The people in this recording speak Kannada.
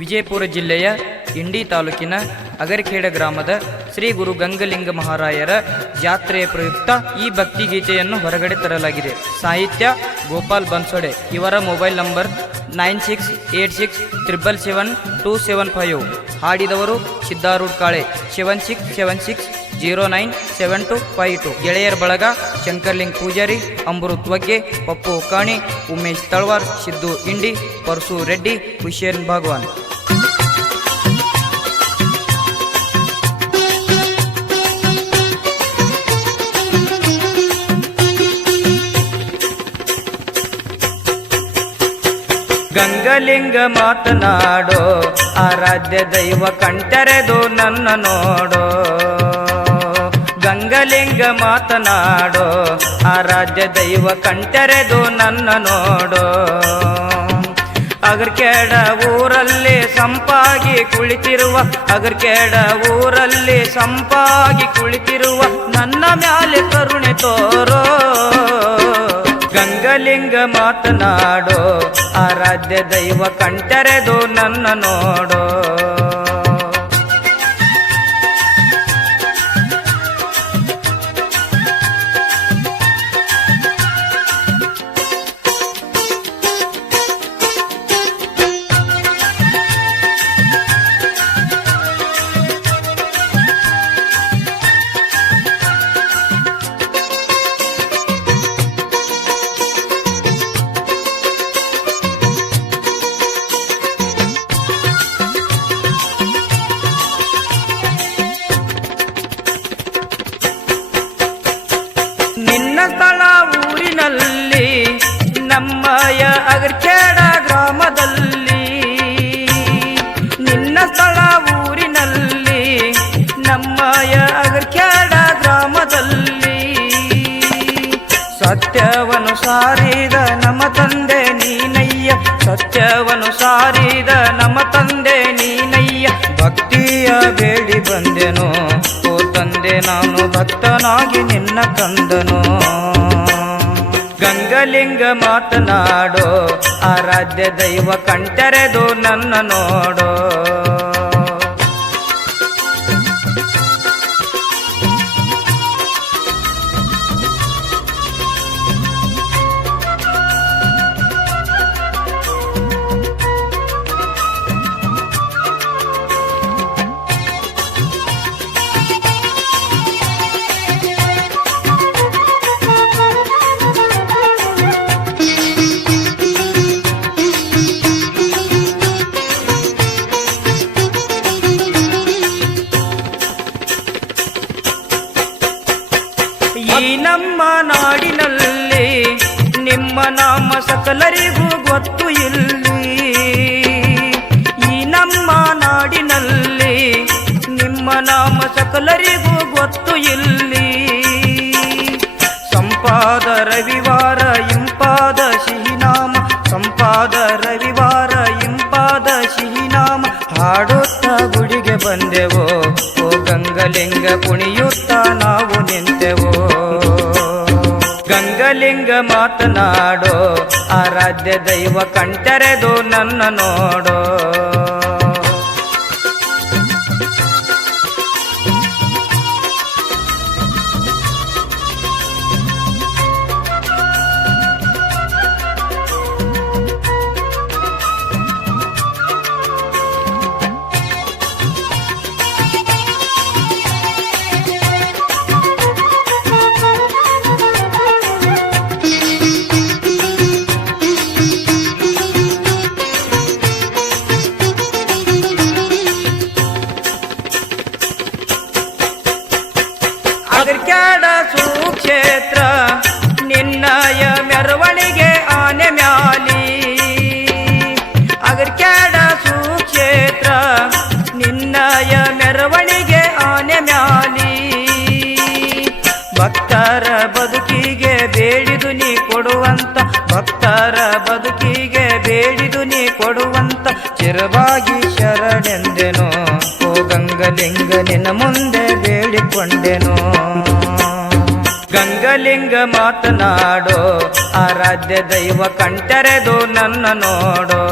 ವಿಜಯಪುರ ಜಿಲ್ಲೆಯ ಇಂಡಿ ತಾಲೂಕಿನ ಅಗರಖೇಡ ಗ್ರಾಮದ ಶ್ರೀ ಗುರು ಗಂಗಲಿಂಗ ಮಹಾರಾಯರ ಜಾತ್ರೆಯ ಪ್ರಯುಕ್ತ ಈ ಭಕ್ತಿಗೀತೆಯನ್ನು ಹೊರಗಡೆ ತರಲಾಗಿದೆ. ಸಾಹಿತ್ಯ ಗೋಪಾಲ್ ಬನ್ಸೋಡೆ. ಇವರ ಮೊಬೈಲ್ ನಂಬರ್ 9686777275. ಹಾಡಿದವರು ಸಿದ್ದಾರೂಢ ಕಾಳೆ 7676097252. ಗೆಳೆಯರ ಬಳಗ ಶಂಕರ್ಲಿಂಗ್ ಪೂಜಾರಿ, ಅಮೃತ್ ವಗ್ಗೆ, ಪಪ್ಪು ಕಾಣಿ, ಉಮೇಶ್ ತಳವಾರ್, ಸಿದ್ದು ಇಂಡಿ, ಪರಸು ರೆಡ್ಡಿ, ಹುಷೇನ್ ಭಗವಾನ್. ಗಂಗಲಿಂಗ ಮಾತನಾಡೋ, ಆರಾಧ್ಯ ದೈವ ಕಣ್ತೆರೆದು ನನ್ನ ನೋಡೋ. ಗಂಗಲಿಂಗ ಮಾತನಾಡೋ, ಆರಾಧ್ಯ ದೈವ ಕಣ್ತೆರೆದು ನನ್ನ ನೋಡೋ. ಅಗರ್ಕೇಡ ಊರಲ್ಲಿ ಸಂಪಾಗಿ ಕುಳಿತಿರುವ, ಅಗರ್ಕೇಡ ಊರಲ್ಲಿ ಸಂಪಾಗಿ ಕುಳಿತಿರುವ ನನ್ನ ಮ್ಯಾಲೆ ಕರುಣೆ ತೋರೋ. ಗಂಗಲಿಂಗ ಮಾತನಾಡೋ, ಆರಾಧ್ಯ ದೈವ ಕಣ್ತೆರೆದು ನನ್ನ ನೋಡೋ. ನಿನ್ನ ಸ್ಥಳ ಊರಿನಲ್ಲಿ, ನಮ್ಮಯ ಅಗರ್ಕೇಡ ಗ್ರಾಮದಲ್ಲಿ. ನಿನ್ನ ಸ್ಥಳ ಊರಿನಲ್ಲಿ, ನಮ್ಮಯ ಅಗರ್ಕೇಡ ಗ್ರಾಮದಲ್ಲಿ. ಸತ್ಯವನ್ನು ಸಾರಿದ ನಮ್ಮ ತಂದೆ ನೀನಯ್ಯ, ಸತ್ಯವನ್ನು ಸಾರಿದ ನಮ್ಮ ತಂದೆ ನೀನಯ್ಯ. ಭಕ್ತಿಯ ಬೇಡಿ ಬಂದೆನು ಓ ತಂದೆ, ನಾನು ಭಕ್ತನಾಗಿ ನಿನ್ನ ಕಂದನು. ಗಂಗಲಿಂಗ ಮಾತನಾಡೋ, ಆರಾಧ್ಯ ದೈವ ಕಣ್ತೆರೆದು ನನ್ನ ನೋಡೋ. ಈ ನಮ್ಮ ನಾಡಿನಲ್ಲಿ ನಿಮ್ಮ ನಾಮ ಸಕಲರಿಗೂ ಗೊತ್ತು ಇಲ್ಲಿ. ಈ ನಮ್ಮ ನಾಡಿನಲ್ಲಿ ನಿಮ್ಮ ನಾಮ ಸಕಲರಿಗೂ ಗೊತ್ತು ಇಲ್ಲಿ. ಸಂಪಾದ ರವಿವಾರ ಇಂಪಾದ ಸಿಹಿನಾಮ, ಸಂಪಾದ ರವಿವಾರ ಇಂಪಾದ ಸಿಹಿನಾಮ. ಹಾಡುತ್ತಾ ಗುಡಿಗೆ ಬಂದೆವೋ ಓ ಗಂಗಲಿಂಗ, ಕುಣಿಯುತ್ತಾ ನಾವು ನಿಂತೆವೋ. ಗಂಗಲಿಂಗ ಮಾತನಾಡೋ, ಆರಾಧ್ಯ ದೈವ ಕಣ್ತೆರೆದು ನನ್ನ ನೋಡೋ. ಅಗರ್ಕೇಡ ಸುಕ್ಷೇತ್ರ, ನಿನ್ನಯ ಮೆರವಣಿಗೆ ಆನೆ ಮ್ಯಾಲಿ. ಅಗರ್ಕೇಡ ಸುಕ್ಷೇತ್ರ, ನಿನ್ನಯ ಮೆರವಣಿಗೆ ಆನೆ ಮ್ಯಾಲಿ. ಭಕ್ತರ ಬದುಕಿಗೆ ಬೇಡಿದು ನೀ ಕೊಡುವಂತ, ಭಕ್ತರ ಬದುಕಿಗೆ ಬೇಡಿದು ನೀ ಕೊಡುವಂತ. ಚಿರವಾಗಿ ಶರಣೆಂದೆನು ಓ ಗಂಗಲಿಂಗ, ನಿನ್ನ ಮುಂದೆ ಬೇಡಿಕೊಂಡೆನು. ಗಂಗಲಿಂಗ ಮಾತನಾಡೋ, ಆರಾಧ್ಯ ದೈವ ಕಣ್ತೆರೆದು ನನ್ನ ನೋಡೋ.